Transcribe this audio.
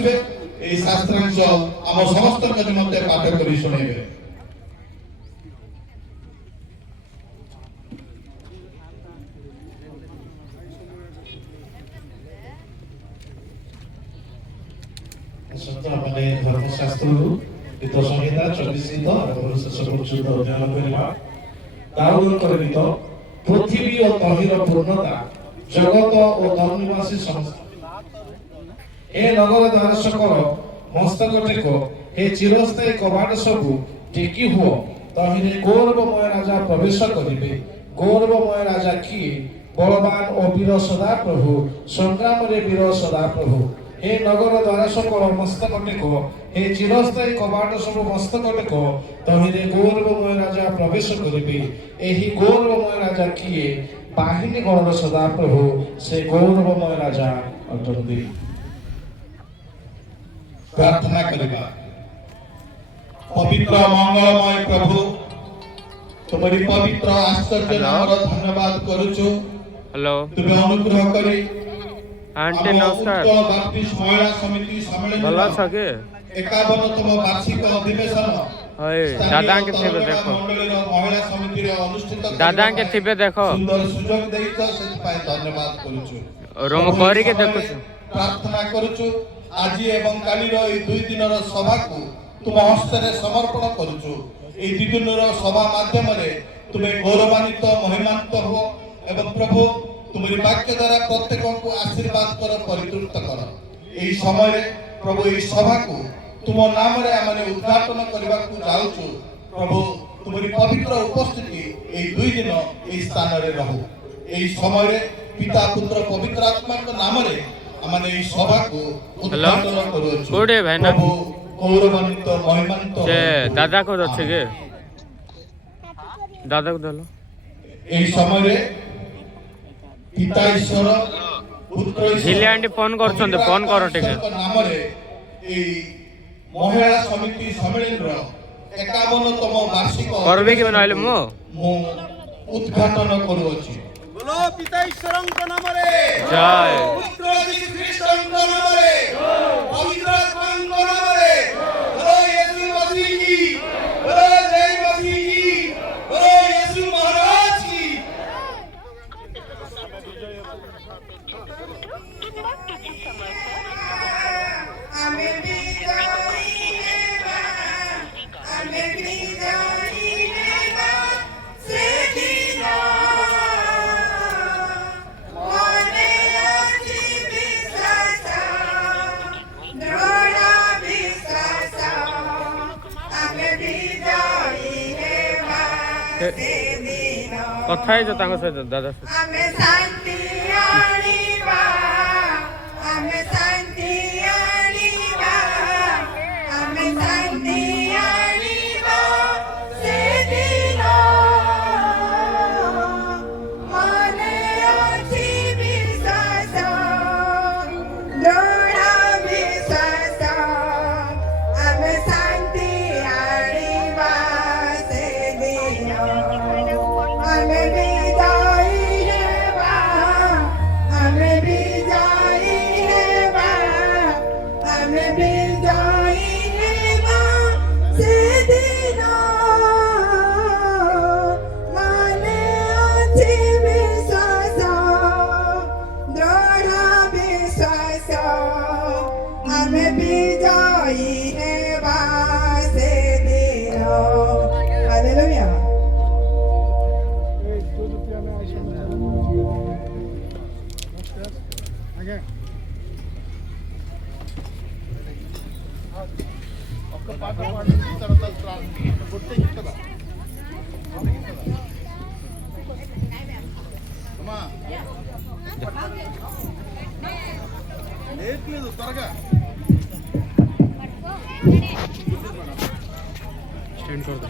ଆସିବେ এই শাস্ত্রাংশ ଆମ ସମସ୍ତଙ୍କ ନିମନ୍ତେ ପାଠ କରି ଶୁଣେଇବେ। ମାନେ ଧର୍ମଶାସ୍ତ୍ରରୁ ଗୀତ ସଂହିତା 24 ଗୀତ ଏବଂ ଶେଷ ପର୍ଯ୍ୟନ୍ତ ଅଧ୍ୟୟନ କରିବା। ଦାଉଦଙ୍କର ଗୀତ ପୃଥିବୀ ଓ ତହିଁର ପୂର୍ଣ୍ଣତା ଜଗତ ଓ ତନ୍ନିବାସୀ ସମସ୍ତ। ଏ ନଗର ଦ୍ୱାର ସକଳ ମସ୍ତକ ଟେକ, ହେ ଚିରସ୍ଥାୟୀ କବାଟ ସବୁ ଟେକି ହୁଅ। ତହିଁରେ ଗୌରବମୟ ରାଜା ପ୍ରବେଶ କରିବେ। ଗୌରବମୟ ରାଜା କିଏ? ବଳବାନ ଓ ବୀର ସଦାପ୍ରଭୁ, ସଂଗ୍ରାମରେ ବୀର ସଦାପ୍ରଭୁ। हे नगर द्वारा सकल मस्तक टेक, हे चिरस्थायी कबाट सब मस्तक टेक। तहिरे गौरवमय राजा प्रवेश करिबे। एही गौरवमय राजा किए? बाहिनी गणर सदाप्रभु, से गौरवमय राजा अटंती। प्रार्थना करिबा। पवित्र मंगलमय प्रभु, तुम्हारी पवित्र आश्चर्य नामर धन्यवाद करूछु। हेलो तुम्हें अनुग्रह करी आंटी नमस्कार। बाप्टिस्ट महिला समिति सम्मेलन भल छ के 51तम वार्षिक अधिवेशन दादा के थिबे देखो, महिला समिति रे अनुष्ठित दादा के थिबे देखो, सुंदर सुजोग देइछ, सेति पाए धन्यवाद करूछु। रोम करी के देखो प्रार्थना करूछु। आज एवं काली रो ए 2 दिनर सभा को तुम हस्ते समर्पण करूछु। ए 2 दिनर सभा माध्यम रे तुम्हें गौरवान्वित महिमान्वित हो एवं प्रभु तुम्हारी वाक्य द्वारा प्रत्येक को आशीर्वाद कर परितृप्त कर। यही समय प्रभु यही सभा को तुम नाम रे आमने उद्घाटन करबा को जाउछु। प्रभु तुम्हारी पवित्र उपस्थिति ए 2 दिन ए स्थान रे रहु। यही समय पिता पुत्र पवित्र आत्मा के नाम रे आमने ए सभा को उद्घाटन करूछु। कोडे भाई ना प्रभु गौरवान्वित महिमान्वित से दादा को अच्छे के दादा को दलो यही समय पिता ईश्वर पुत्र झिली आंटी फोन करछन, फोन करो टिके नाम रे ए महिला समिति सम्मेलन रो 51तम वार्षिक करबे कि बनैले मो उद्घाटन करूछि। बोलो पिता ईश्वरଙ୍କ नामରେ जय, पुत्र यीशु ख्रीष्टଙ୍କ नामରେ पवित्र आत्माଙ୍କ नामରେ बोलो यीशु मसीह की, बोलो जय मसीह की, बोलो यीशु महाराज की। हमें भी जानी है से दीना मोने अच्छी विश्वासा दृढ़ विश्वासा हमें भी जानी है से दीना কথা है जो तांग से दादा से हमें शांति आनीबा, हमें शांति आनीबा, हमें शांति आनीबा से दिनो मने अच्छी विश्वास दृढ़ विश्वास हमें शांति आनीबा से दिनो हमें भी जाई है बा, हमें भी जाई है बा, हमें भी जाई है बा से दिनो माने अच्छी विश्वास दृढ़ विश्वास हमें भी जाई है बा से दिनो। हालेलुया। త్వరగా स्टैंड कर दे